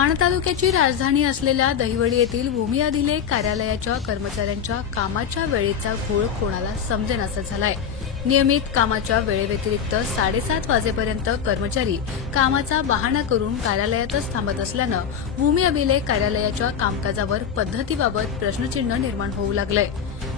माण तालुक्याची राजधानी असलेल्या दहिवडी येथील भूमी अभिलेख कार्यालयाच्या कर्मचाऱ्यांच्या कामाच्या वेळेचा घोळ कोणाला समजेनासा झालाय। नियमित कामाच्या वेळेव्यतिरिक्त 7:30 वाजेपर्यंत कर्मचारी कामाचा बहाणा करून कार्यालयातच थांबत असल्यानं भूमी अभिलेख कार्यालयाच्या कामकाजावर पद्धतीबाबत प्रश्नचिन्ह निर्माण होऊ लागलंय।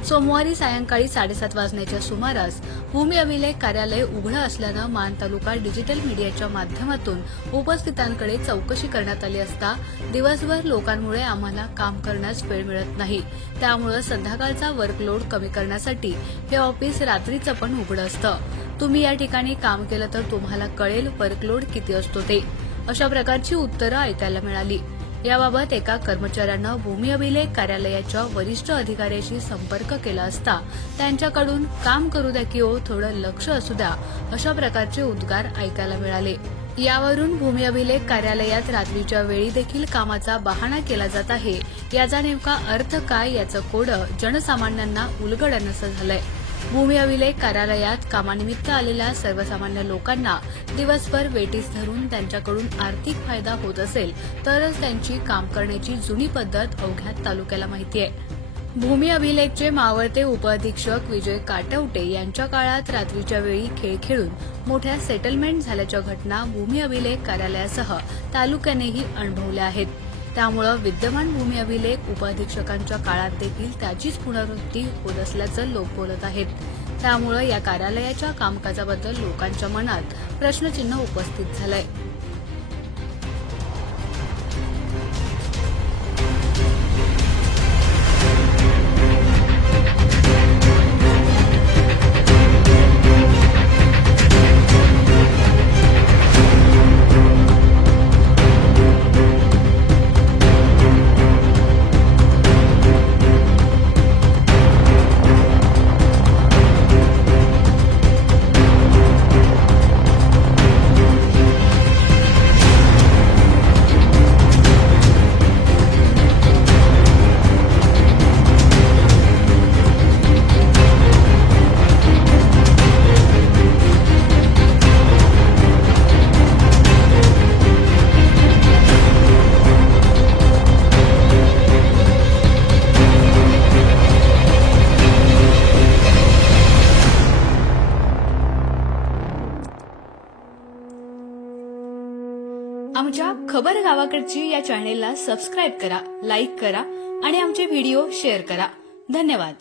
सोमवारी सायंकाळी 7:30 वाजण्याच्या सुमारास भूमी अभिलेख कार्यालय उघडं असल्यानं माण तालुका डिजिटल मीडियाच्या माध्यमातून उपस्थितांकडे चौकशी करण्यात आली असता दिवसभर लोकांमुळे आम्हाला काम करण्यास वेळ मिळत नाही, त्यामुळे संध्याकाळचा वर्कलोड कमी करण्यासाठी हे ऑफिस रात्रीचं पण उघडं असतं। तुम्ही या ठिकाणी काम केलं तर तुम्हाला कळेल वर्कलोड किती असतो ते, अशा प्रकारची उत्तरं ऐकायला मिळाली। याबाबत एका कर्मचाऱ्यानं भूमी अभिलेख कार्यालयाच्या वरिष्ठ अधिकाऱ्याशी संपर्क केला असता त्यांच्याकडून काम करू द्या की ओ, थोडं लक्ष असू द्या, अशा प्रकारचे उद्गार ऐकायला मिळाले। यावरून भूमी अभिलेख कार्यालयात रात्रीच्या वेळी देखील कामाचा बहाणा केला जात आहे, याचा नेमका अर्थ काय याचं कोडं जनसामान्यांना उलगडण्याचं झालंय। भूमी अभिलेख कार्यालयात कामानिमित्त आलेल्या सर्वसामान्य लोकांना दिवसभर वेटीस धरून त्यांच्याकडून आर्थिक फायदा होत असेल तरच त्यांची काम करण्याची जुनी पद्धत अवघ्या तालुक्याला माहिती आहे। भूमी अभिलेखचे मावळते उपअधीक्षक विजय काटवटे यांच्या काळात रात्रीच्या वेळी खेळ खेळून मोठ्या सेटलमेंट झाल्याच्या घटना भूमी अभिलेख कार्यालयासह तालुक्यानेही अनुभवल्या आहेत। त्यामुळे विद्यमान भूमी अभिलेख उपअधीक्षकांच्या काळात देखील त्याचीच पुनरावृत्ती होत असल्याचं लोक बोलत आहेत। त्यामुळे या कार्यालयाच्या कामकाजाबद्दल लोकांच्या मनात प्रश्नचिन्ह उपस्थित झालंय। आमच्या खबर गावाकडची या चॅनेलला सबस्क्राईब करा, लाईक करा आणि आमचे व्हिडिओ शेअर करा। धन्यवाद।